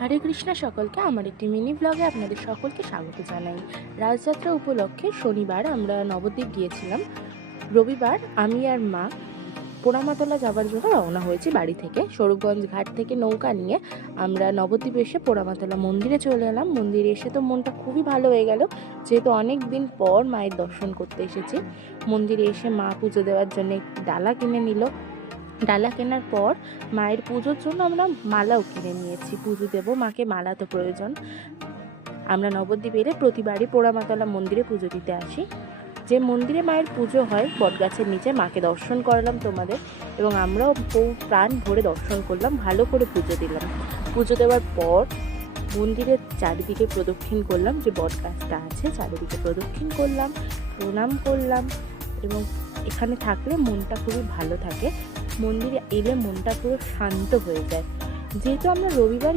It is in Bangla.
হরে কৃষ্ণা সকলকে আমার একটি মিনি ব্লগে আপনাদের সকলকে স্বাগত জানাই। রাজযাত্রা উপলক্ষে শনিবার আমরা নবদ্বীপ গিয়েছিলাম। রবিবার আমি আর মা পোড়ামাতলা যাবার জন্য রওনা হয়েছি বাড়ি থেকে। স্বরূপগঞ্জ ঘাট থেকে নৌকা নিয়ে আমরা নবদ্বীপ এসে পোড়ামাতলা মন্দিরে চলে এলাম। মন্দিরে এসে তো মনটা খুবই ভালো হয়ে গেল, যেহেতু অনেক দিন পর মায়ের দর্শন করতে এসেছি। মন্দিরে এসে মা পুজো দেওয়ার জন্য একটি ডালা কিনে নিল। ডালা কেনার পর মায়ের পুজোর জন্য আমরা মালাও কিনে নিয়েছি। পুজো দেবো মাকে, মালা তো প্রয়োজন। আমরা নবদ্বীপ এলে প্রতিবারই পোড়ামাতলা মন্দিরে পুজো দিতে আসি। যে মন্দিরে মায়ের পুজো হয় বটগাছের নিচে, মাকে দর্শন করালাম তোমাদের, এবং আমরাও প্রাণ ভরে দর্শন করলাম, ভালো করে পুজো দিলাম। পুজো দেওয়ার পর মন্দিরের চারিদিকে প্রদক্ষিণ করলাম, যে বটগাছটা আছে চারিদিকে প্রদক্ষিণ করলাম, প্রণাম করলাম। এবং এখানে থাকলে মনটা খুবই ভালো থাকে, মন্দিরে এলে মনটা পুরো শান্ত হয়ে যায়। যেহেতু আমরা রবিবার